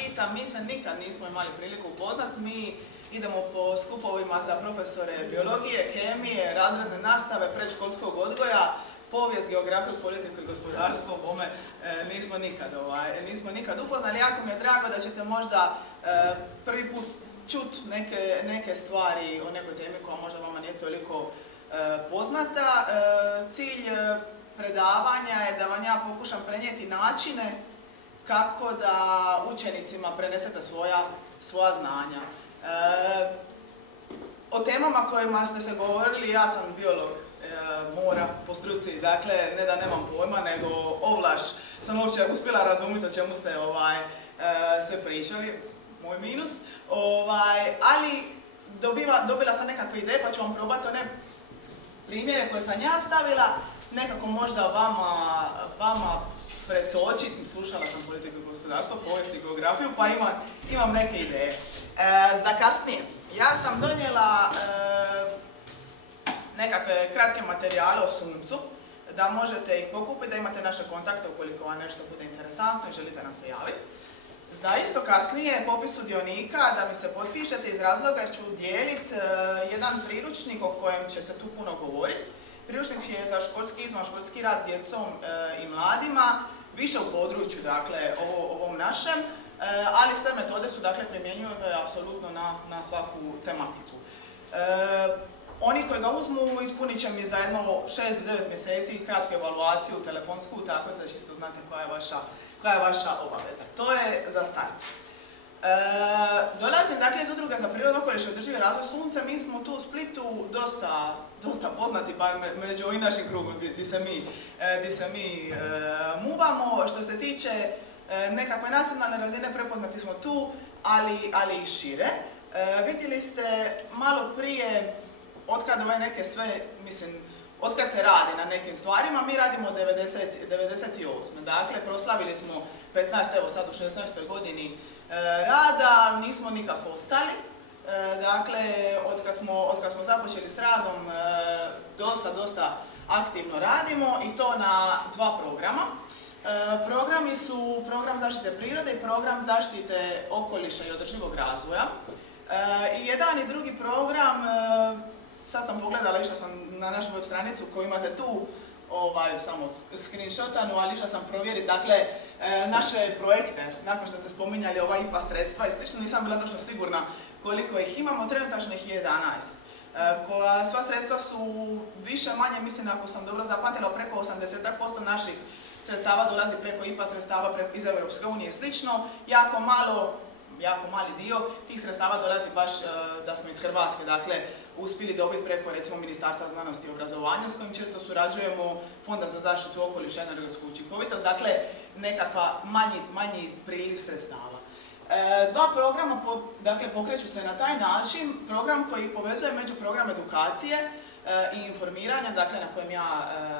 Gita, mi se nikad nismo imali priliku upoznati, mi idemo po skupovima za profesore biologije, kemije, razredne nastave, predškolskog odgoja, povijest, geografiju, politiku i gospodarstvo, bome nismo nikad upoznali. Jako mi je drago da ćete možda prvi put čuti neke stvari o nekoj temi koja možda vama nije toliko poznata. Cilj predavanja je da vam ja pokušam prenijeti načine kako da učenicima prenesete svoja znanja. O temama kojima ste se govorili, ja sam biolog mora po struci, dakle ne da nemam pojma, nego ovlaš sam uopće uspjela razumjeti o čemu ste sve pričali, moj minus, ali dobila sam nekakve ideje pa ću vam probati one primjere koje sam ja stavila, nekako možda vama pretočiti. Slušala sam politiku i gospodarstvo, povijest i geografiju, pa imam neke ideje. Za kasnije, ja sam donijela nekakve kratke materijale o suncu, da možete ih pokupiti, da imate naše kontakte ukoliko vam nešto bude interesantno i želite nam se javiti. Za isto kasnije popis sudionika da mi se potpišete iz razloga jer ću dijeliti jedan priručnik o kojem će se tu puno govoriti. Priručnik je za školski i izvanškolski rad s djecom i mladima, više u području, dakle, ovom našem, ali sve metode su, dakle, primjenjive apsolutno na svaku tematiku. Oni koji ga uzmu ispunit će mi za jedno 6 do 9 mjeseci kratku evaluaciju telefonsku, tako da čisto znate koja je vaša obaveza. To je za start. Dolazim, dakle, iz Udruge za prirodu, okoliš i održivi razvoj sunca. Mi smo tu u Splitu dosta poznati, bar među ovim našim krugom gdje se mi muvamo. Što se tiče nekakve nacionalne razine, prepoznati smo tu, ali i šire. Vidjeli ste malo prije, otkad neke sve, otkad se radi na nekim stvarima, mi radimo od 98. Dakle, proslavili smo 15, evo sad u 16. godini rada, nismo nikako ostali. Dakle, otkad smo započeli s radom, dosta aktivno radimo i to na 2 programa. Programi su program zaštite prirode i program zaštite okoliša i održivog razvoja. I jedan i drugi program, sad sam pogledala, išla sam na našu web stranicu koju imate tu, samo screenshotanu, ali išla sam provjeriti, dakle, naše projekte, nakon što ste spominjali ova IPA sredstva i slično, nisam bila točno sigurna koliko ih imamo, trenutačno ih je 11. Sva sredstva su više manje, mislim, ako sam dobro zapamtila, preko 80% naših sredstava dolazi preko IPA sredstava iz Europske unije i slično, jako mali dio tih sredstava dolazi baš da smo iz Hrvatske, dakle, uspjeli dobiti preko, recimo, Ministarstva znanosti i obrazovanja, s kojim često surađujemo, Fonda za zaštitu okoliša i energetsku učinkovitost, dakle, nekakva manji priliv sredstava. 2 programa pokreću se na taj način, program koji povezuje međuprogram edukacije i informiranja, dakle, na kojem ja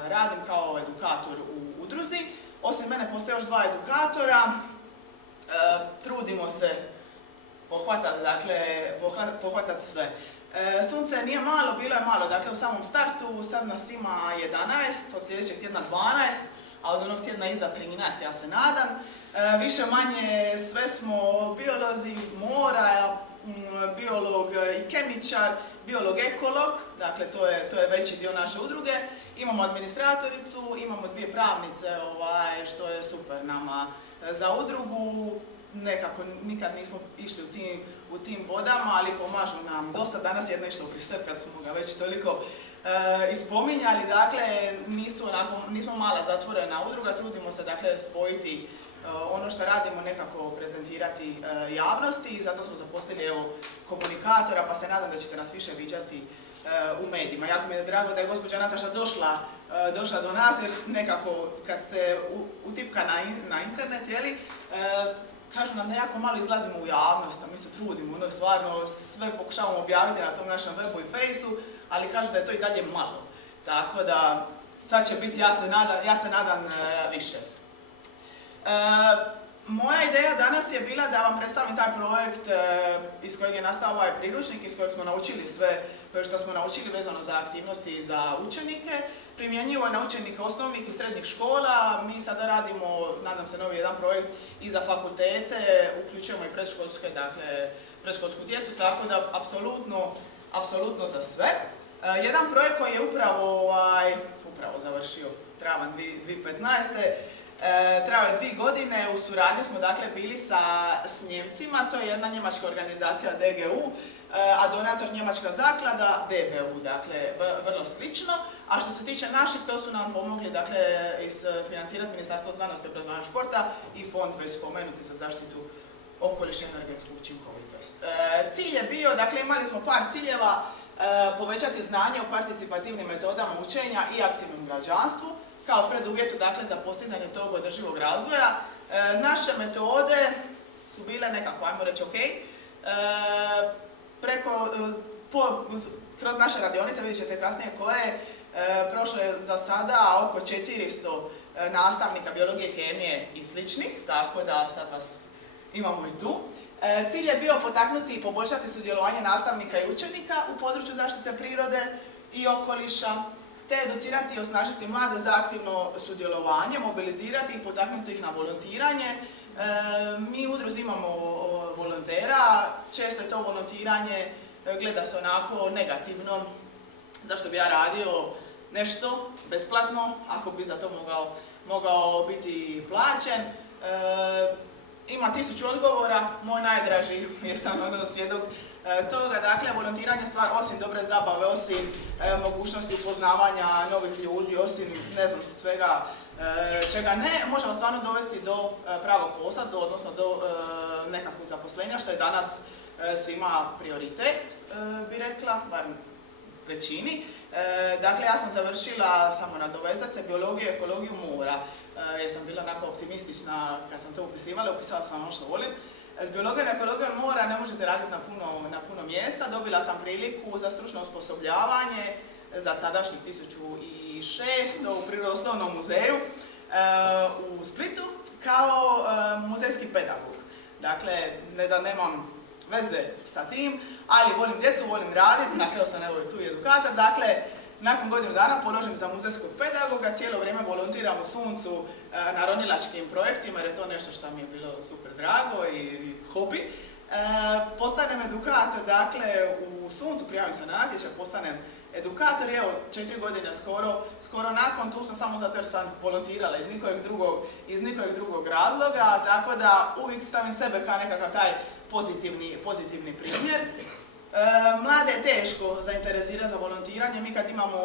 radim kao edukator u udruzi. Osim mene postoje još 2 edukatora, trudimo se pohvatati sve. Sunce nije malo, bilo je malo, dakle u samom startu, sad nas ima 11, od sljedećeg tjedna 12, a od onog tjedna iza 13, ja se nadam. Više manje sve smo biolozi mora, biolog i kemičar, biolog ekolog, dakle to je veći dio naše udruge. Imamo administratoricu, imamo 2 pravnice, što je super nama za udrugu. Nekako nikad nismo išli u tim vodama, ali pomažu nam dosta. Danas jedna išla u Brisel kad smo ga već toliko ispominjali. Dakle, nismo mala zatvorena udruga, trudimo se, dakle, spojiti ono što radimo, nekako prezentirati javnosti i zato smo zaposlili, evo, komunikatora, pa se nadam da ćete nas više viđati u medijima. Jako mi je drago da je gospođa Nataša došla do nas, jer nekako kad se utipka na internet, kažu nam da jako malo izlazimo u javnost, a mi se trudimo, stvarno sve pokušavamo objaviti na tom našem webu i fejsu, ali kažu da je to i dalje malo. Tako da, sad će biti, ja se nadam više. Moja ideja danas je bila da vam predstavim taj projekt iz kojeg je nastao ovaj priručnik, iz kojeg smo naučili sve što smo naučili vezano za aktivnosti za učenike. primjenjivo na učenike osnovnih i srednjih škola. Mi sada radimo, nadam se, novi jedan projekt i za fakultete, uključujemo i predškolsku djecu, tako da apsolutno za sve. Jedan projekt koji je upravo završio travanj 2015. Trajao je 2 godine, u suradnji smo dakle bili s Njemcima, to je jedna njemačka organizacija DGU, a donator njemačka zaklada DBU, dakle vrlo slično. A što se tiče naših, to su nam pomogli dakle isfinancirati Ministarstvo znanosti, obrazovanja i športa i fond već spomenuti za zaštitu okoliša i energetsku učinkovitost. Cilj je bio, dakle imali smo par ciljeva, povećati znanje o participativnim metodama učenja i aktivnom građanstvu, kao preduvjetu dakle, za postizanje tog održivog razvoja. Naše metode su bile nekako, ajmo reći, ok. Kroz naše radionice, vidjet ćete kasnije koje, prošlo je za sada oko 400 nastavnika biologije, kemije i sličnih, tako da sad vas imamo i tu. Cilj je bio potaknuti i poboljšati sudjelovanje nastavnika i učenika u području zaštite prirode i okoliša, te educirati i osnažiti mlade za aktivno sudjelovanje, mobilizirati i potaknuti ih na volontiranje. Mi u udruzi imamo volontera, često je to volontiranje, gleda se onako negativno, zašto bi ja radio nešto besplatno, ako bi za to mogao biti plaćen. Ima 1000 odgovora, moj najdraži, jer sam svjedok toga, dakle, volontiranje stvar, osim dobre zabave, osim mogućnosti upoznavanja novih ljudi, osim, ne znam, svega čega ne, možemo stvarno dovesti do pravog posla, odnosno do nekakvog zaposlenja, što je danas svima prioritet, bi rekla, bar većini. Dakle, ja sam završila, samo nadovezat se, biologiju i ekologiju mora, jer sam bila onako optimistična kad sam to upisala sam ono što volim. S biologijom i ekologijom mora ne možete raditi na puno mjesta. Dobila sam priliku za stručno osposobljavanje za tadašnjih 1600 u Prirodoslovnom muzeju u Splitu kao muzejski pedagog. Dakle, ne da nemam veze sa tim, ali volim djecu, volim raditi, na kraju sam evo tu i edukator. Dakle, nakon godinu dana položim za muzejskog pedagoga, cijelo vrijeme volontiram u Suncu na ronilačkim projektima, jer je to nešto što mi je bilo super drago i hobi. Postanem edukator, dakle, u Suncu, prijavim se na natječaj, postanem edukator i evo, 4 godine skoro nakon, tu sam samo zato jer sam volontirala iz nikojeg drugog razloga, tako da uvijek stavim sebe kao nekakav taj pozitivni primjer. Mlade je teško zainteresirati za volontiranje. Mi kad imamo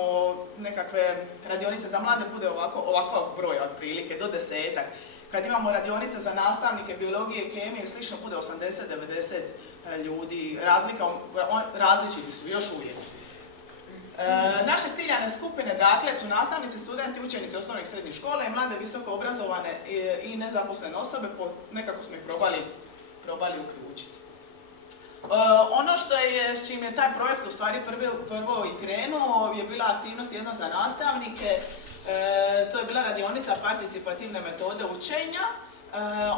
nekakve radionice za mlade bude ovakvog broja otprilike, do 10-ak. Kad imamo radionice za nastavnike biologije, kemije i slično bude 80-90 ljudi. Različiti su još uvijek. Naše ciljane skupine, dakle, su nastavnici, studenti, učenici osnovnih i srednjih škola i mlade visoko obrazovane i nezaposlene osobe, nekako smo ih probali uključiti. Ono što je, s čim je taj projekt u stvari prvo i krenuo, je bila aktivnost jedna za nastavnike. To je bila radionica participativne metode učenja.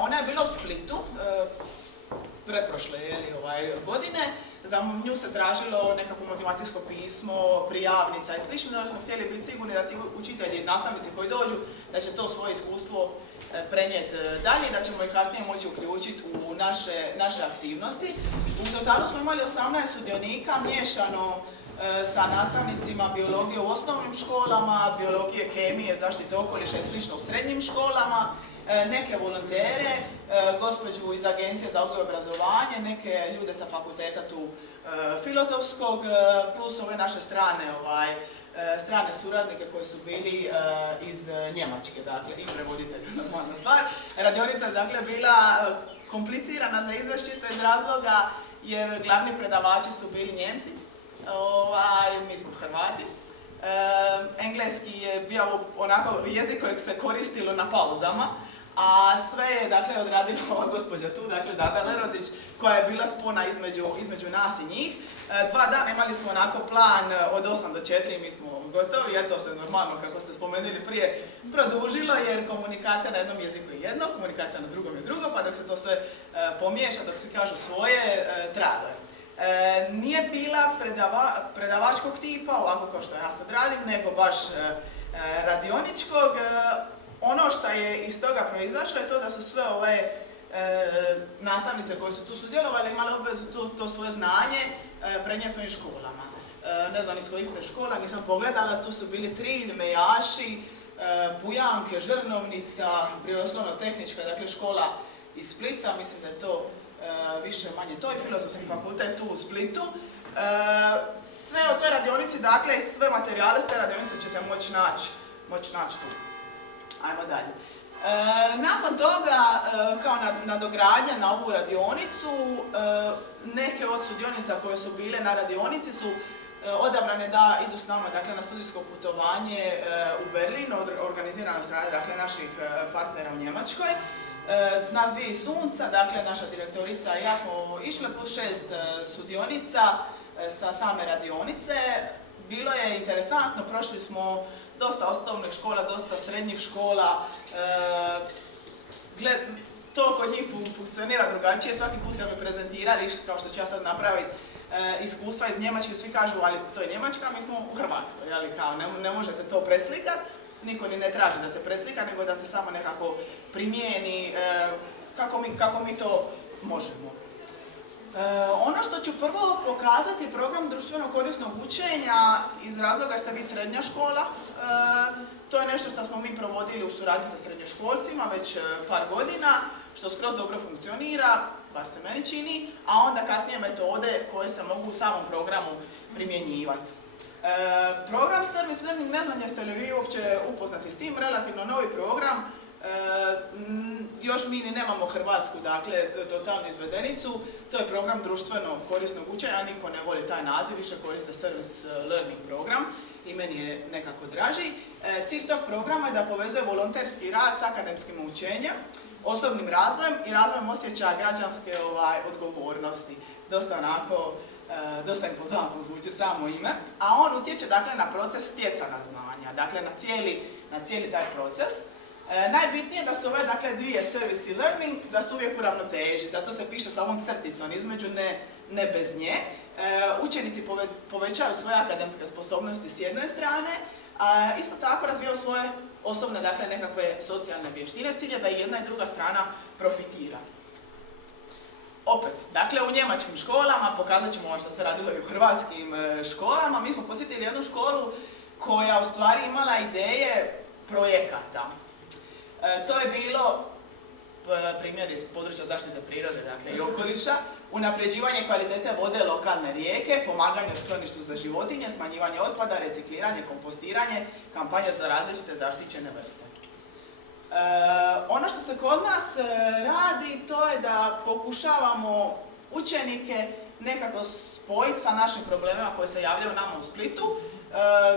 Ona je bila u Splitu, pretprošle godine. Za nju se tražilo nekakvo motivacijsko pismo, prijavnica i slično, jer smo htjeli biti sigurni da ti učitelji, nastavnici koji dođu, da će to svoje iskustvo prenijeti dalje i da ćemo ih kasnije moći uključiti u naše aktivnosti. U totalu smo imali 18 sudionika, miješano sa nastavnicima biologije u osnovnim školama, biologije, kemije, zaštite okoliša i slično u srednjim školama, neke volontere, gospođu iz Agencije za odgoj i obrazovanje, neke ljude sa fakulteta tu filozofskog, plus ove naše strane suradnike koji su bili iz Njemačke, dakle, i prevoditelji, normalna stvar. Radionica je dakle bila komplicirana za izvest čisto iz razloga jer glavni predavači su bili Njemci, mi smo Hrvati. Engleski je bio onako jezik kojeg se koristilo na pauzama, a sve je dakle odradila ova gospođa tu, dakle Dada Lerotić, koja je bila spona između nas i njih. 2 dana imali smo onako plan od 8 do 4, mi smo gotovi, jer to se normalno, kako ste spomenuli prije, produžilo, jer komunikacija na jednom jeziku je jedno, komunikacija na drugom je drugo, pa dok se to sve pomiješa, dok se kažu svoje, tragaju. Nije bila predavačkog tipa, ovako kao što ja sad radim, nego baš radioničkog. Ono što je iz toga proizašlo je to da su sve ove nastavnice koje su tu sudjelovali imale obvezu to svoje znanje prenijeti svojim školama. Ne znam iz kojih ste škola, nisam pogledala, tu su bili Trilj, Mejaši, Pujanke, Žrnovnica, Prirodoslovno-tehnička, dakle škola iz Splita, mislim da je to više manje to i Filozofski fakultet tu u Splitu. Sve o toj radionici, dakle sve materijale s te radionice ćete moći naći tu. Ajmo dalje. Nakon toga, kao nadogradnja na ovu radionicu, neke od sudionica koje su bile na radionici su odabrane da idu s nama, dakle, na studijsko putovanje u Berlin, organizirano od strane, dakle, naših partnera u Njemačkoj. Nas dvije iz Sunca, dakle, naša direktorica i ja smo išle plus 6 sudionica sa same radionice. Bilo je interesantno, prošli smo dosta osnovnih škola, dosta srednjih škola. To kod njih funkcionira drugačije, svaki put kad mi prezentirali, kao što ću ja sad napraviti, iskustva iz Njemačke, svi kažu, ali to je Njemačka, mi smo u Hrvatskoj, jeli, kao ne možete to preslikati, niko ni ne traži da se preslika, nego da se samo nekako primijeni kako mi to možemo. Ono što ću prvo pokazati je program društveno korisnog učenja iz razloga što ste vi srednja škola. To je nešto što smo mi provodili u suradnji sa srednjoškolcima već par godina, što skroz dobro funkcionira, bar se meni čini, a onda kasnije metode koje se mogu u samom programu primjenjivati. Program Service Learning, ne znam jeste li vi uopće upoznati s tim, relativno novi program. Još mi ni nemamo hrvatsku, dakle, totalnu izvedenicu. To je program društveno korisnog učenja, niko ne voli taj naziv, više koriste Service Learning program i meni je nekako draži. Cilj tog programa je da povezuje volonterski rad s akademskim učenjem, osobnim razvojem i razvojem osjećaja građanske odgovornosti. Dosta onako, dosta impozantno zvuči samo ime, a on utječe, dakle, na proces stjecanja znanja, dakle na cijeli taj proces. Najbitnije je da su ove, dakle, dvije service i learning, da su uvijek u ravnoteži, zato se piše sa ovom crticom između, ne bez nje. Učenici povećaju svoje akademske sposobnosti s jedne strane, a isto tako razvijaju svoje osobne, dakle, nekakve socijalne vještine. Cilj je da i jedna i druga strana profitira. Opet, dakle, u njemačkim školama, pokazat ćemo ovo što se radilo i u hrvatskim školama, mi smo posjetili jednu školu koja u stvari imala ideje projekata. To je bilo primjer iz područja zaštite prirode, dakle, i okoliša, unapređivanje kvalitete vode lokalne rijeke, pomaganje u skloništu za životinje, smanjivanje otpada, recikliranje, kompostiranje, kampanje za različite zaštićene vrste. Ono što se kod nas radi, to je da pokušavamo učenike nekako spojiti sa našim problemima koji se javljaju nama u Splitu.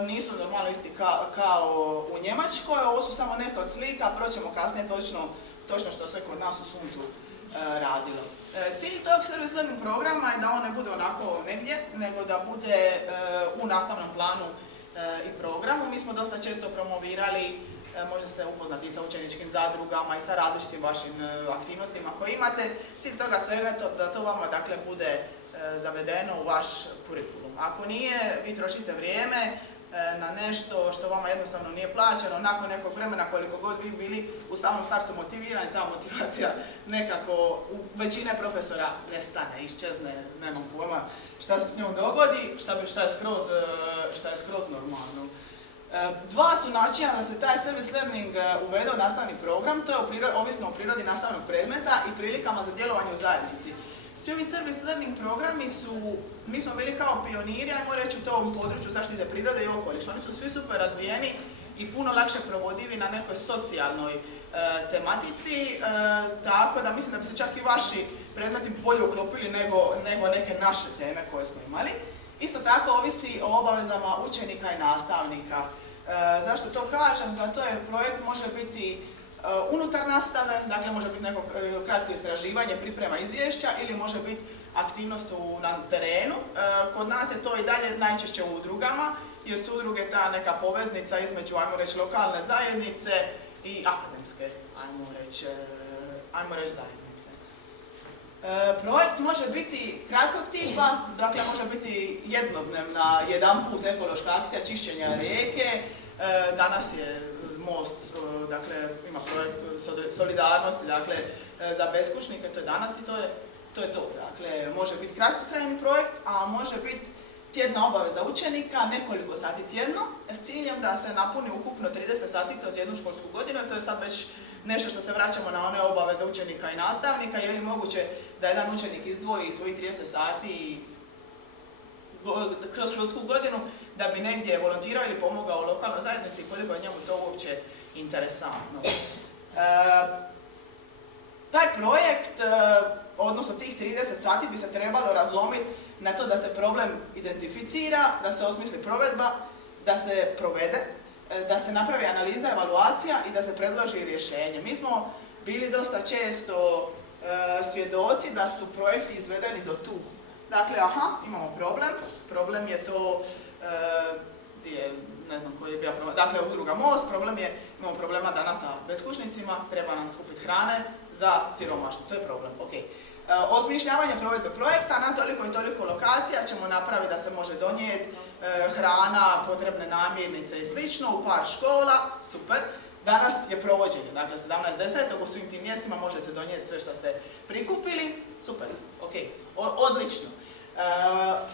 Nisu normalno isti kao u Njemačkoj, ovo su samo neke od slika, proćemo kasnije točno što se kod nas u Suncu radilo. Cilj tog Service Learning programa je da on ne bude onako negdje, nego da bude u nastavnom planu i programu. Mi smo dosta često promovirali, možda ste upoznati i sa učeničkim zadrugama i sa različitim vašim aktivnostima koje imate. Cilj toga svega je da to vama, dakle, bude zavedeno u vaš kurikulum. Ako nije, vi trošite vrijeme na nešto što vama jednostavno nije plaćeno, nakon nekog vremena, koliko god vi bili u samom startu motivirani, ta motivacija nekako u većine profesora nestane, iščezne, nemam pojma šta se s njom dogodi, šta je skroz normalno. Dva su načina da se taj Service Learning uvede u nastavni program, to je ovisno o prirodi nastavnog predmeta i prilikama za djelovanje u zajednici. Svi ovi Service Learning programi mi smo bili kao pioniri, ajmo reći, u tom području zaštite prirode i okoliša. Oni su svi super razvijeni i puno lakše provodivi na nekoj socijalnoj tematici, tako da mislim da bi se čak i vaši predmeti bolje uklopili nego neke naše teme koje smo imali. Isto tako ovisi o obavezama učenika i nastavnika. Zašto to kažem? Zato jer projekt može biti unutar nastave, dakle može biti neko kratko istraživanje, priprema izvješća ili može biti aktivnost na terenu. Kod nas je to i dalje najčešće u udrugama, jer su udruge ta neka poveznica između, ajmo reći, lokalne zajednice i akademske, ajmo reći zajednice. Projekt može biti kratkog tipa, dakle može biti jednodnevna, jedan put ekološka akcija čišćenja rijeke, Danas je Most, dakle, ima projekt solidarnosti, dakle, za beskućnike, to je danas i to je to. Dakle, može biti kratkotrajni projekt, a može biti tjedna obaveza učenika, nekoliko sati tjedno, s ciljem da se napuni ukupno 30 sati kroz jednu školsku godinu. To je sad već nešto što se vraćamo na one obaveze učenika i nastavnika. Je li moguće da jedan učenik izdvoji svojih 30 sati kroz školsku godinu da bi negdje volontirao ili pomogao u lokalnoj zajednici, koliko je njemu to uopće interesantno. Taj projekt, odnosno tih 30 sati bi se trebalo razlomiti na to da se problem identificira, da se osmisli provedba, da se provede, da se napravi analiza, evaluacija i da se predloži rješenje. Mi smo bili dosta često svjedoci da su projekti izvedeni do tu. Dakle, imamo problem je to, ne znam koji je bio problem, dakle udruga Most, imamo problema danas sa beskućnicima, treba nam skupiti hrane za siromašne, to je problem, ok. Osmišljavanje provedbe projekta na toliko i toliko lokacija ćemo napraviti da se može donijeti hrana, potrebne namirnice i slično u par škola, super. Danas je provođenje, dakle 17.10. u svim tim mjestima možete donijeti sve što ste prikupili, super, ok, odlično.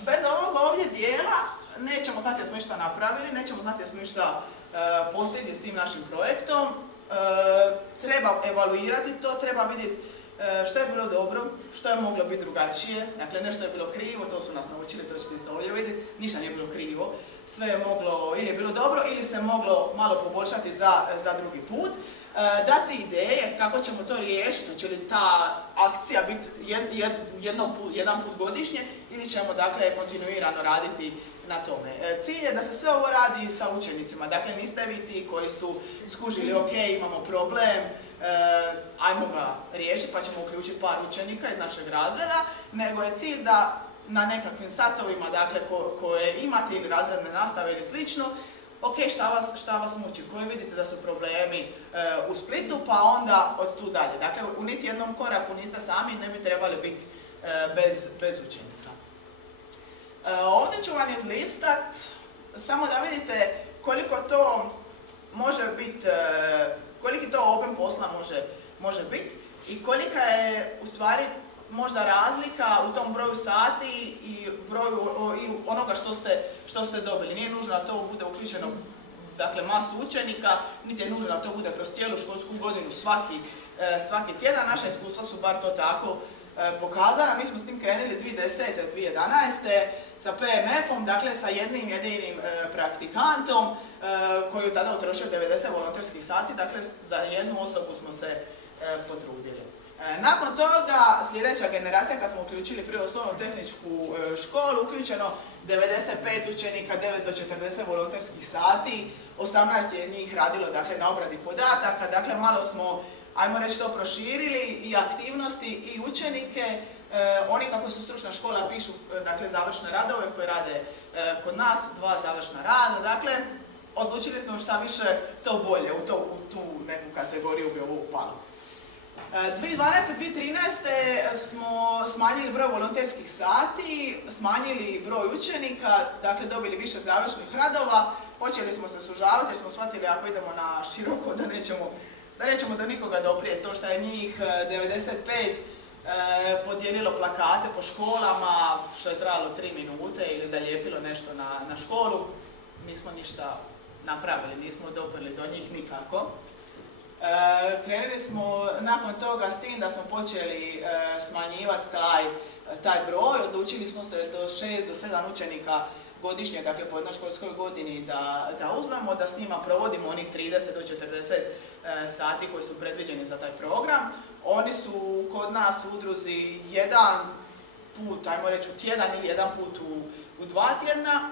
Bez ovog ovdje dijela nećemo znati da smo išta napravili, nećemo znati da smo išta postigli s tim našim projektom. Treba evaluirati to, treba vidjeti što je bilo dobro, što je moglo biti drugačije, dakle nešto je bilo krivo, to su nas naučili, to ćete isto ovdje vidjeti, ništa nije bilo krivo, sve je moglo, ili je bilo dobro, ili se moglo malo poboljšati za drugi put. Dati ideje kako ćemo to riješiti, hoće li ta akcija biti jedan put godišnje ili ćemo dakle kontinuirano raditi na tome. Cilj je da se sve ovo radi sa učenicima, dakle niste vi ti koji su skužili ok, imamo problem, ajmo ga riješiti pa ćemo uključiti par učenika iz našeg razreda, nego je cilj da na nekakvim satovima dakle, koje imate ili razredne nastave ili slično, ok, šta vas muči, koji vidite da su problemi u Splitu, pa onda od tu dalje. Dakle, u niti jednom koraku niste sami, ne bi trebali biti bez učenika. Ovdje ću vam izlistat, samo da vidite koliko to može biti, koliki to obim posla može biti i kolika je u stvari možda razlika u tom broju sati i broju i onoga što ste dobili. Nije nužno da to bude uključeno dakle, masu učenika, niti je nužno da to bude kroz cijelu školsku godinu svaki tjedan. Naša iskustva su bar to tako pokazana. Mi smo s tim krenuli 2010. 2011. sa PMF-om, dakle sa jednim jedinim praktikantom koji je tada utrošio 90 volonterskih sati, dakle za jednu osobu smo se potrudili. Nakon toga, sljedeća generacija, kad smo uključili prirodoslovnu tehničku školu, uključeno 95 učenika, 940 volonterskih sati, 18 je njih radilo dakle, na obradi podataka, dakle malo smo, ajmo reći, to proširili i aktivnosti i učenike. Oni kako su stručna škola pišu dakle, završne radove koje rade kod nas, 2 završna rada, dakle odlučili smo šta više to bolje, u tu neku kategoriju bi ovo upalo. 2012-2013 smo smanjili broj volonterskih sati, smanjili broj učenika, dakle dobili više završnih radova, počeli smo se sužavati jer smo shvatili ako idemo na široko da nećemo do nikoga doprijeti. To što je njih 95 podijelilo plakate po školama, što je trajalo 3 minute ili zalijepilo nešto na školu, nismo ništa napravili, nismo doprli do njih nikako. Krenuli smo nakon toga s tim da smo počeli smanjivati taj broj, odlučili smo se do 6 do 7 učenika godišnje, dakle po jednoj školskoj godini da uzmemo, da s njima provodimo onih 30 do 40 sati koji su predviđeni za taj program. Oni su kod nas u udruzi jedan put, ajmo reći u tjedan ili jedan put u 2 tjedna.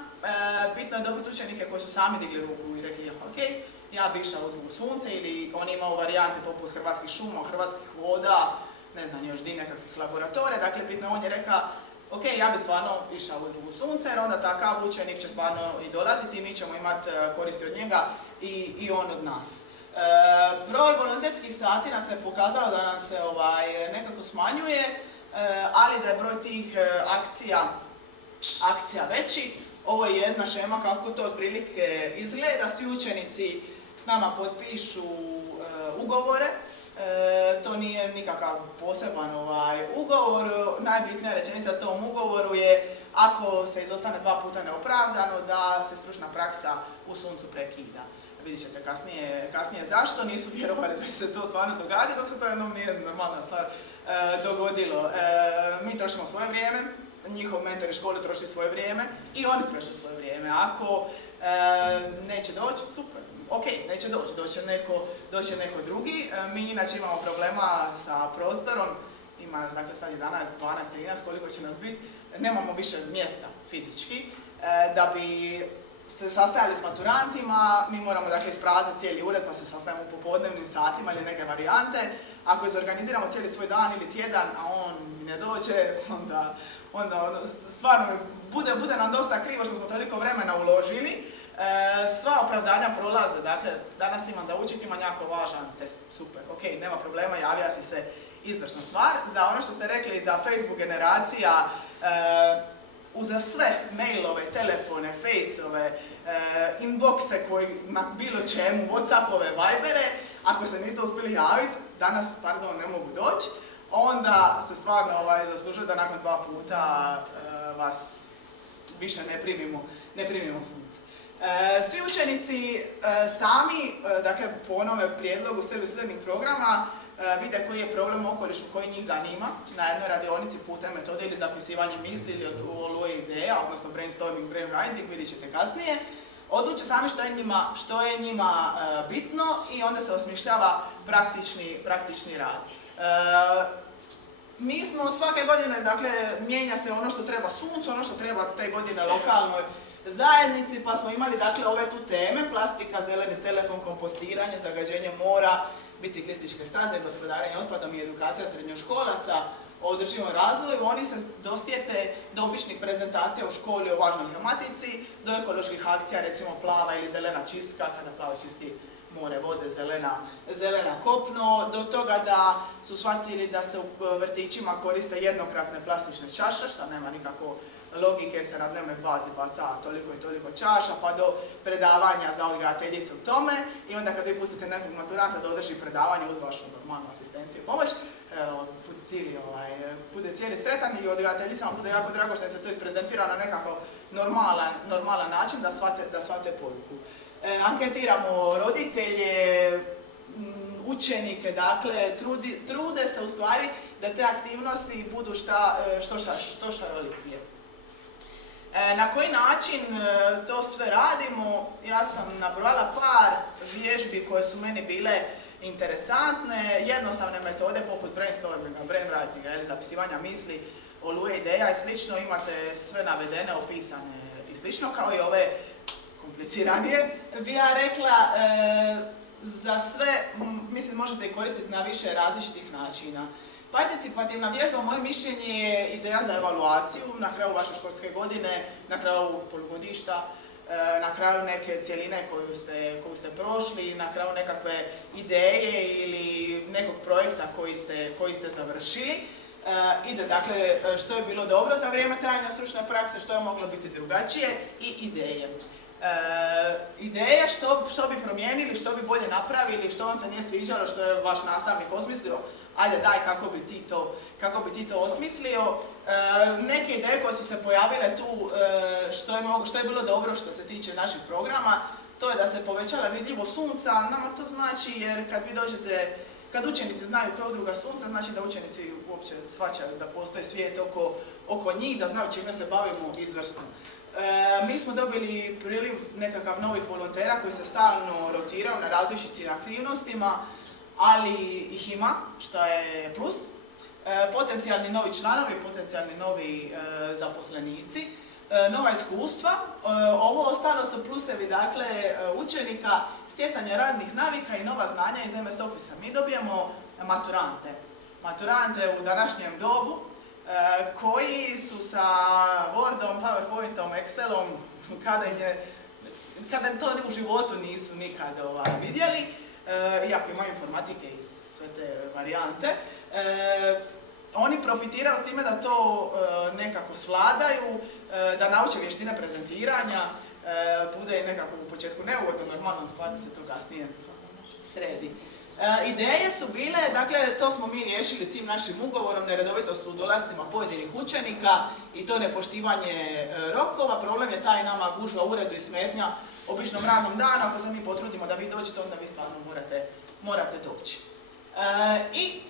Bitno je dobiti učenike koji su sami digli ruku i rekli ok, ja bi išao u Udrugu Sunce ili oni imaju varijante poput Hrvatskih šuma, Hrvatskih voda, ne znam još di nekakvih laboratorija, dakle bitno on je rekao ok, ja bi stvarno išao u Udrugu Sunce jer onda takav učenik će stvarno i dolaziti i mi ćemo imati koristi od njega i on od nas. Broj volonterskih sati nam se pokazalo da nam se nekako smanjuje, ali da je broj tih akcija veći. ovo je jedna šema kako to otprilike izgleda. Svi učenici s nama potpišu ugovore. To nije nikakav poseban ugovor. Najbitnija rečenica tom ugovoru je ako se izostane 2 puta neopravdano da se stručna praksa u suncu prekida. Vidjet ćete kasnije zašto, nisu vjerovali da će se to stvarno događa, dok se to jednom nije normalna stvar dogodilo. Mi trošimo svoje vrijeme, njihov mentor iz škole troši svoje vrijeme i oni troše svoje vrijeme. Ako neće doći, super, ok, neće doći, doći će neko drugi. Mi inače imamo problema sa prostorom, ima nas dakle sad 11, 12, 13, koliko će nas biti, nemamo više mjesta fizički. Da bi se sastajali s maturantima, mi moramo dakle isprazniti cijeli ured pa se sastajemo u popodnevnim satima ili neke varijante. Ako izorganiziramo cijeli svoj dan ili tjedan, a on ne dođe, onda stvarno bude nam dosta krivo što smo toliko vremena uložili. Sva opravdanja prolaze, dakle danas imam za učiti, imam jako važan test, super, ok, nema problema, javlja se izvršna stvar. Za ono što ste rekli da Facebook generacija uza sve mailove, telefone, faceove, inboxe koji na bilo čemu, Whatsappove, Vibere, ako se niste uspjeli javiti, danas, ne mogu doći, onda se stvarno zaslužuje da nakon 2 puta vas više ne primimo sunce. Svi učenici sami, dakle po onome prijedlogu service learning programa, vide koji je problem u okolišu koji njih zanima na jednoj radionici putem metode ili zapisivanje misli ili oluje ideja, odnosno brainstorming, brainwriting, vidjet ćete kasnije. Odluče sami što je njima bitno i onda se osmišljava praktični rad. Mi smo svake godine, dakle, mijenja se ono što treba suncu, ono što treba te godine lokalnoj zajednici, pa smo imali dakle ove tu teme, plastika, zeleni telefon, kompostiranje, zagađenje mora, biciklističke staze, gospodarenje otpadom i edukacija srednjoškolaca o održivom razvoju. Oni se dosjete do običnih prezentacija u školi o važnoj tematici, do ekoloških akcija, recimo plava ili zelena čistka, kada plavo čisti more, vode, zelena kopno, do toga da su shvatili da se u vrtićima koriste jednokratne plastične čaše, što nema nikako logike jer se na dnevnoj bazi baca toliko i toliko čaša, pa do predavanja za odgajateljice u tome. I onda kad vi pustite nekog maturanta da održi predavanje uz vašu normalnu asistenciju i pomoć, bude cijeli sretan i odgajateljicama bude jako drago što se to isprezentira na nekako normalan način da shvate poruku. Anketiramo roditelje, učenike, dakle, trude se u stvari da te aktivnosti budu što šarolikije. Na koji način to sve radimo? Ja sam nabrojala par vježbi koje su meni bile interesantne, jednostavne metode poput brainstorminga, brainwritinga ili zapisivanja misli, oluje ideja i slično, imate sve navedene, opisane i slično, kao i ove kompliciranije, bi ja rekla. Za sve, mislim, možete ih koristiti na više različitih načina. Participativna vježba, moje mišljenje, je ideja za evaluaciju na kraju vaše školske godine, na kraju ovog polugodišta, na kraju neke cjeline koju ste prošli, na kraju nekakve ideje ili nekog projekta koji ste završili. Ide, dakle, što je bilo dobro za vrijeme trajanja stručne prakse, što je moglo biti drugačije i ideje. Ideje što bi promijenili, što bi bolje napravili, što vam se nije sviđalo, što je vaš nastavnik osmislio, ajde daj kako bi ti to osmislio. Neke ideje koje su se pojavile tu, što je bilo dobro što se tiče naših programa, to je da se povećala vidljivost sunca. Nama to znači jer kad učenici znaju koja je udruga sunca, znači da učenici uopće shvaćaju da postoji svijet oko njih, da znaju čime se bavimo izvrsno. Mi smo dobili priliv nekakav novih volontera koji se stalno rotiraju na različitim aktivnostima, ali ih ima, što je plus. Potencijalni novi članovi, potencijalni novi zaposlenici, nova iskustva. Ovo ostalo su plusevi, dakle, učenika, stjecanje radnih navika i nova znanja iz MS Office-a. Mi dobijemo maturante u današnjem dobu, koji su sa Wordom, PowerPointom, Excelom, kada to u životu nisu nikad vidjeli, iako imaju informatike i sve te varijante. oni profitiraju time da to nekako svladaju, da nauče vještine prezentiranja, bude nekako u početku neugodno, normalno stvari se to kasnije sredi. Ideje su bile, dakle, to smo mi riješili tim našim ugovorom, neredovitost u dolascima pojedinih učenika i to nepoštivanje rokova. Problem je taj nama gužva u uredu i smetnja običnom radnom danu. Ako se mi potrudimo da vi dođete, onda vi stvarno morate doći. I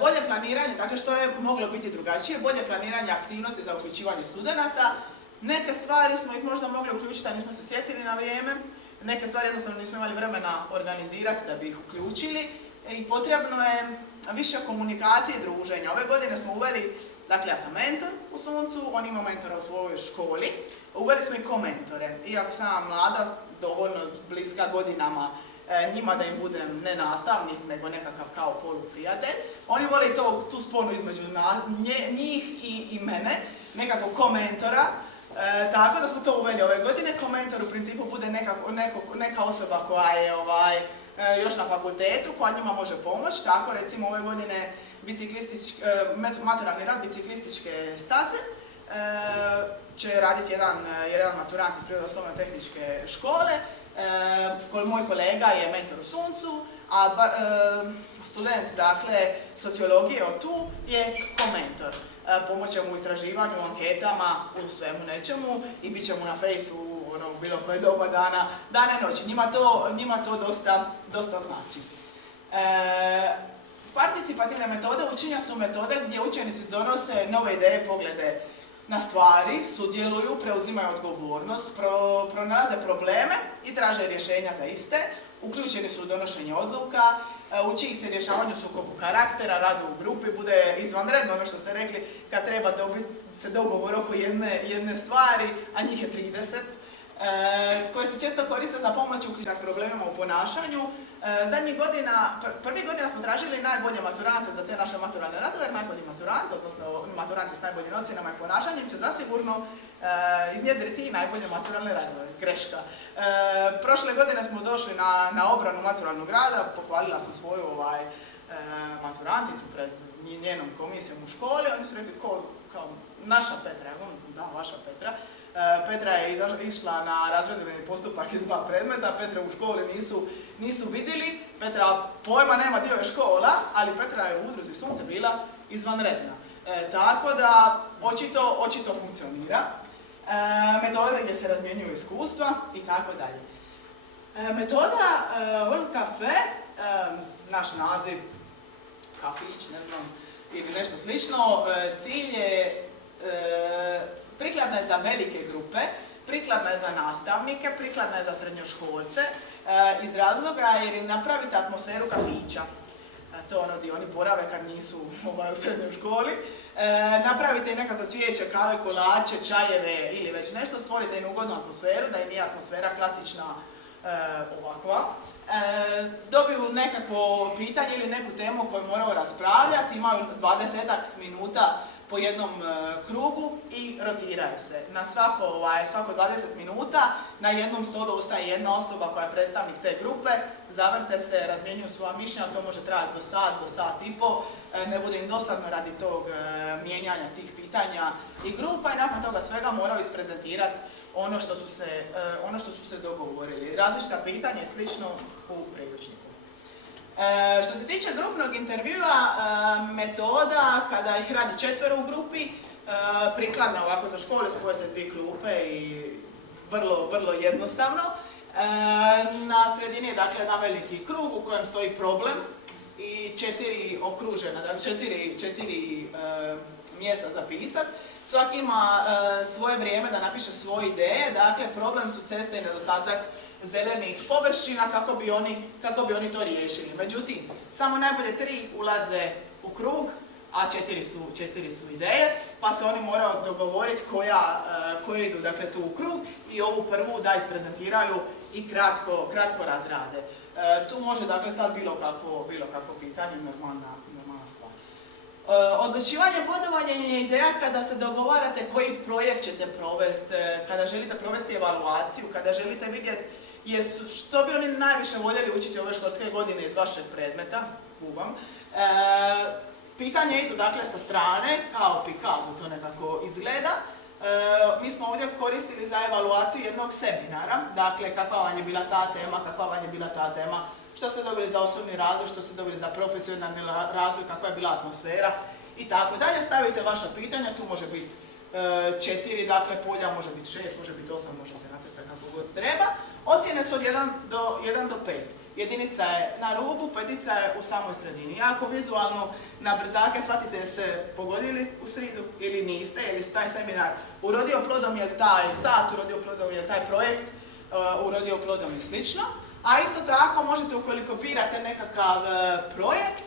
bolje planiranje, dakle što je moglo biti drugačije, bolje planiranje aktivnosti za uključivanje studenata. Neke stvari smo ih možda mogli uključiti, a nismo se sjetili na vrijeme. Neke stvari jednostavno nismo imali vremena organizirati da bi ih uključili i potrebno je više komunikacije i druženja. Ove godine smo uveli, dakle ja sam mentor u Suncu, on ima mentora u svojoj školi, uveli smo i komentore. Iako sam ja mlada, dovoljno bliska godinama njima da im budem ne nastavnik, nego nekakav kao poluprijatelj, oni vole tu sponu između njih i mene, nekako komentora. Tako da smo to uveli ove godine. Komentor u principu bude neka osoba koja je još na fakultetu, koja njima može pomoći. Tako recimo ove godine maturalni rad biciklističke staze će raditi jedan maturant iz prirodoslovno-tehničke škole. Moj kolega je mentor u Suncu, a student, dakle, sociologije od tu je komentor. Pomoći mu u istraživanju, u anketama, u svemu nečemu i bit će mu na fejsu u bilo koje doba dana i noći. Njima to dosta znači. Participativne metode učenja su metode gdje učenici donose nove ideje, poglede na stvari, sudjeluju, preuzimaju odgovornost, pronalaze probleme i traže rješenja za iste, uključeni su u donošenje odluka, uči ih se rješavanju sukobu karaktera, radu u grupi, bude izvanredno ono što ste rekli, kad treba dobiti se dogovor oko jedne stvari, a njih je 30, koje se često koriste za pomoć s problemima u ponašanju. Prvih godina smo tražili najbolje maturante za te naše maturalne radove, jer najbolji maturant, odnosno maturanti s najboljim ocjenama i ponašanjem će zasigurno iznjedriti i najbolje maturalne radove. Greška. Prošle godine smo došli na obranu maturalnog rada, pohvalila sam svoju maturanticu pred njenom komisijom u školi, oni su rekli kao naša Petra, da, vaša Petra. Petra je išla na razredbeni postupak iz 2 predmeta, Petra u školi nisu vidjeli, Petra pojma nema, dio je škola, ali Petra je u udruzi Sunce bila izvanredna. Tako da očito funkcionira. Metode gdje se razmjenjuju iskustva i tako dalje. Metoda World Cafe, naš naziv, kafić, ne znam, ili nešto slično, cilj je prikladna je za velike grupe, prikladna je za nastavnike, prikladna je za srednjoškolce, iz razloga jer im napravite atmosferu kafića. To je ono gdje oni borave kad nisu u srednjoj školi. Napravite im nekako cvijeće, kave, kolače, čajeve ili već nešto, stvorite im ugodnu atmosferu, da im nije atmosfera klasična ovakva. Dobiju nekako pitanje ili neku temu koju moraju raspravljati, imaju 20 minuta po jednom krugu i rotiraju se. Na svako 20 minuta na jednom stolu ostaje jedna osoba koja je predstavnik te grupe, zavrte se, razmjenjuju svoja mišljenja, to može trajati do sat i pol, ne bude im dosadno radi tog mijenjanja tih pitanja i grupa i nakon toga svega moraju isprezentirati ono što su se dogovorili. Različita pitanja i slično u priručniku. Što se tiče grupnog intervjua, metoda kada ih radi 4 u grupi, prikladna ovako za škole, spoje se 2 klupe i vrlo jednostavno. Na sredini je dakle jedan veliki krug u kojem stoji problem i 4 okružena, dakle 4 mjesta za pisat. Svaki ima svoje vrijeme da napiše svoje ideje, dakle problem su ceste i nedostatak zelenih površina kako bi oni to riješili. Međutim, samo najbolje 3 ulaze u krug, a 4 su ideje, pa se oni moraju dogovoriti koje idu dakle, tu u krug i ovu prvu da isprezentiraju i kratko razrade. Tu može dakle stati bilo kakvo pitanje, normalna stvar. Odlučivanje bodovanja je ideja kada se dogovarate koji projekt ćete provesti, kada želite provesti evaluaciju, kada želite vidjeti što bi oni najviše voljeli učiti ove školske godine iz vašeg predmeta, Pitanje idu dakle sa strane, kao Picado to nekako izgleda. Mi smo ovdje koristili za evaluaciju jednog seminara, dakle kakva vam je bila ta tema, što ste dobili za osobni razvoj, što ste dobili za profesionalni razvoj, kakva je bila atmosfera i tako dalje. Stavite vaša pitanja, tu može biti 4, dakle polja, može biti 6, može biti 8, možete nacrtati kako god treba. Ocjene su od 1 do 5. Jedinica je na rubu, petica je u samoj sredini. Ako vizualno na brzake shvatite jeste pogodili u sridu ili niste, ili taj seminar urodio plodom, je li taj sat urodio plodom, je li taj projekt urodio plodom i slično. A isto tako možete, ukoliko birate nekakav projekt,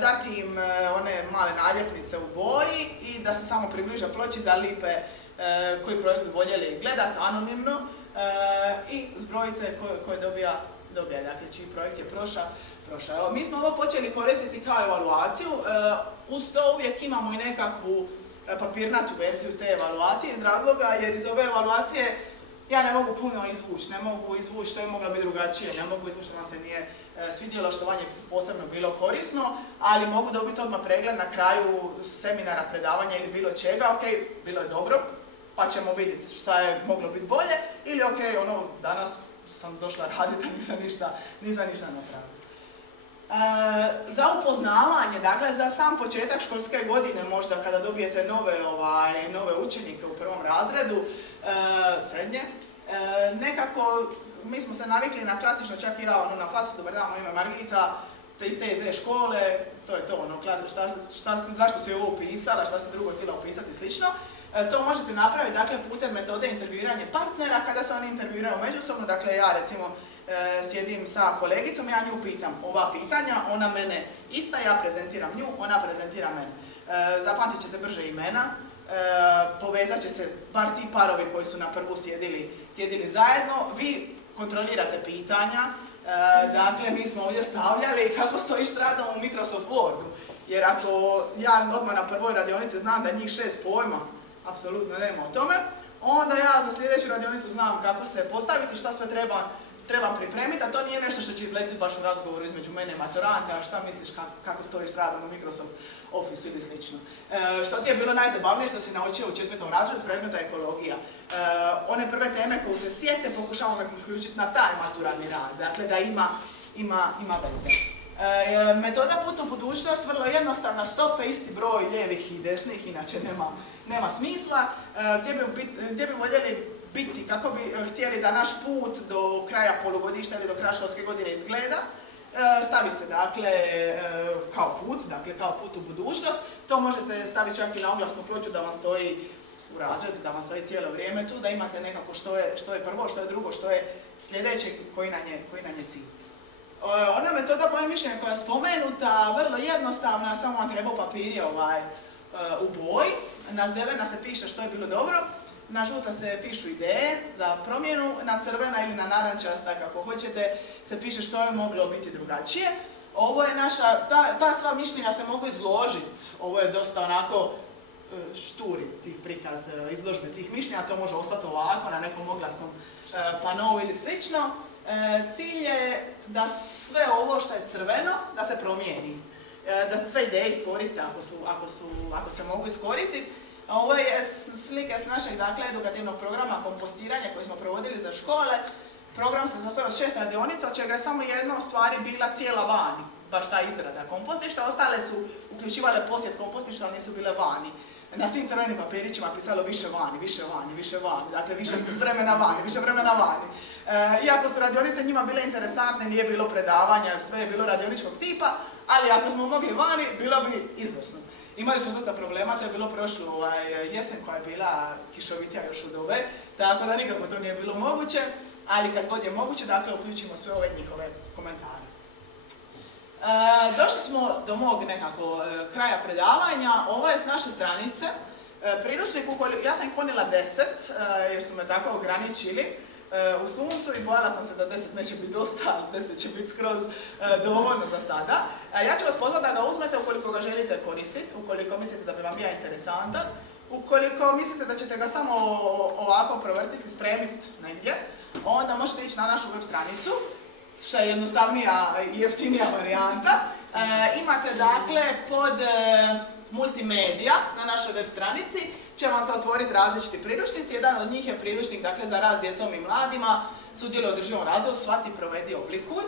dati im one male naljepnice u boji i da se samo približa ploči, zalipe koji projekt bi voljeli gledati anonimno i zbrojite ko dobija, dakle čiji projekt je prošao. Mi smo ovo počeli koristiti kao evaluaciju, uz to uvijek imamo i nekakvu papirnatu verziju te evaluacije iz razloga jer iz ove evaluacije ja ne mogu puno izvući, ne mogu izvući što je mogla biti drugačije, ne mogu izvući što vam se nije svidjelo, što vam je posebno bilo korisno, ali mogu dobiti odmah pregled na kraju seminara, predavanja ili bilo čega, ok, bilo je dobro, pa ćemo vidjeti šta je moglo biti bolje, ili ok, danas sam došla raditi, a nisam ništa napravila. Za upoznavanje, dakle za sam početak školske godine, možda kada dobijete nove učenike u prvom razredu, srednje, nekako mi smo se navikli na klasično, čak i ja na faksu, dobar dan, ime Margita, te iste ideje škole, to je to, zašto si ovo upisala, šta si drugo htjela upisati i slično. To možete napraviti dakle, putem metode intervjuiranja partnera kada se oni intervjuiraju međusobno. Dakle, ja recimo sjedim sa kolegicom, ja nju pitam ova pitanja, ona mene ista, ja prezentiram nju, ona prezentira mene. Zapamtit će se brže imena, povezat će se bar ti parovi koji su na prvu sjedili zajedno, vi kontrolirate pitanja, dakle mi smo ovdje stavljali kako stojiš s radom u Microsoft Wordu, jer ako ja odmah na prvoj radionici znam da njih 6 pojma, apsolutno nema o tome, onda ja za sljedeću radionicu znam kako se postaviti, šta sve trebam pripremiti, a to nije nešto što će izletiti baš u razgovoru između mene i maturanta, a šta misliš kako stojiš s radom u Microsoft Office ili slično. Što ti je bilo najzabavnije što si naučio u 4. razredu s predmeta ekologija. One prve teme koje se sjete pokušavamo uključiti na taj maturalni rad, dakle da ima veze. Metoda put u budućnost vrlo jednostavna, stope, isti broj lijevih i desnih, inače nema smisla. Gdje bi voljeli biti, kako bi htjeli da naš put do kraja polugodišta ili do kraja školske godine izgleda. Stavi se dakle kao put u budućnost. To možete staviti čak i na oglasnu ploču da vam stoji u razredu, da vam stoji cijelo vrijeme tu, da imate nekako što je prvo, što je drugo, što je sljedeće, koji nam je cilj. Ona metoda, moje mišljenje, koja je spomenuta, vrlo jednostavna, samo vam treba papiri u boji. Na zelena se piše što je bilo dobro, na žuta se pišu ideje za promjenu, na crvena ili na narančasta, kako hoćete, se piše što je moglo biti drugačije. Ovo je ta sva mišljenja se mogu izložiti, ovo je dosta onako šturi tih prikaz izložbe tih mišljenja, to može ostati ovako na nekom oglasnom panovu ili slično. Cilj je da sve ovo što je crveno, da se promijeni, da se sve ideje iskoriste ako se mogu iskoristiti. Ovo je slike s našeg edukativnog programa kompostiranja koji smo provodili za škole. Program se sastoji od 6 radionica, od čega je samo jedna u stvari bila cijela vani, baš ta izrada kompostišta. Ostale su uključivale posjet kompostišta, ali nisu bile vani. Na svim crvenim papirićima pisalo više vani, dakle više vremena vani. Iako su radionice njima bile interesantne, nije bilo predavanja, sve je bilo radioničkog tipa, ali ako smo mogli vani, bilo bi izvrsno. Imali smo dosta problema, to je bilo prošlu jesen koja je bila kišovitija još od ove, tako da nikako to nije bilo moguće, ali kad god je moguće, dakle, uključimo sve ove njihove komentare. Došli smo do mog nekako kraja predavanja. Ovo je s naše stranice. Priručnik, ja sam ih ponijela 10, jer su me tako ograničili u suncu i bojala sam se da 10 neće biti dosta, 10 će biti skroz dovoljno za sada. Ja ću vas pozvati da ga uzmete ukoliko ga želite koristiti, ukoliko mislite da bi vam bio interesantan, ukoliko mislite da ćete ga samo ovako provrtiti, spremiti negdje, onda možete ići na našu web stranicu, što je jednostavnija i jeftinija varijanta. Imate dakle pod multimedija na našoj web stranici će vam se otvoriti različiti priručnici. Jedan od njih je priručnik dakle, za rad s djecom i mladima, sudjeluje u održivom razvoju, shvati, provedi, oblikuj.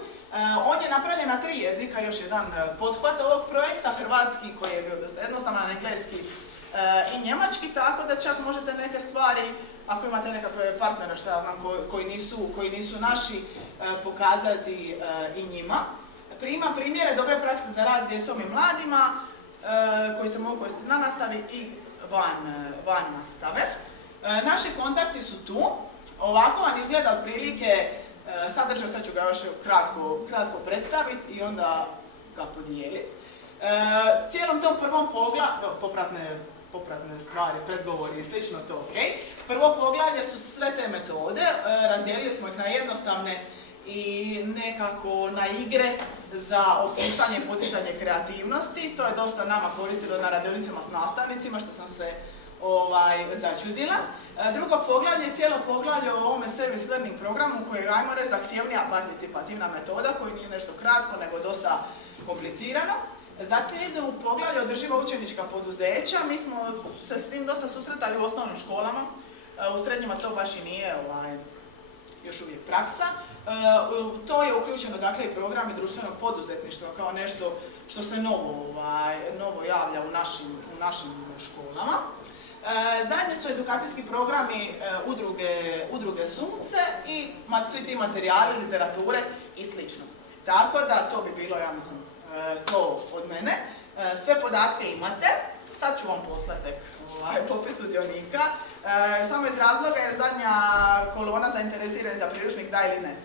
On je napravljen na 3 jezika, još jedan pothvat ovog projekta, hrvatski koji je bio dosta jednostavan, engleski i njemački, tako da čak možete neke stvari, ako imate nekakve partnere, što ja znam, koji nisu naši, pokazati i njima. Prima primjere dobre prakse za rad s djecom i mladima, koji se mogu koristiti na nastavi i van nastave. Naši kontakti su tu. Ovako vam izgleda otprilike sadržaj, sad ću ga još kratko predstaviti i onda ga podijeliti. Cijelom tom prvom popratne stvari, predgovori i slično, to ok. Prvo poglavlje su sve te metode, razdijelili smo ih na jednostavne i nekako na igre za otpuštanje i poticanje kreativnosti. To je dosta nama koristilo na radionicama s nastavnicima, što sam se začudila. Drugo poglavlje je cijelo poglavlje o ovome service learning programu koji je, ajmo reći, zahtjevnija participativna metoda, koji nije nešto kratko, nego dosta komplicirano. Zatim ide u poglavlje održiva učenička poduzeća. Mi smo se s tim dosta susretali u osnovnim školama. U srednjima to baš i nije još uvijek praksa. To je uključeno dakle i programi društvenog poduzetništva kao nešto što se novo javlja u našim školama. Zajedno su edukacijski programi udruge Sunce i svi ti materijali, literature i slično. Tako da to bi bilo, ja mislim, to od mene. Sve podatke imate. Sad ću vam poslati popis sudionika. Samo iz razloga jer zadnja kolona zainteresirana za priručnik da ili ne.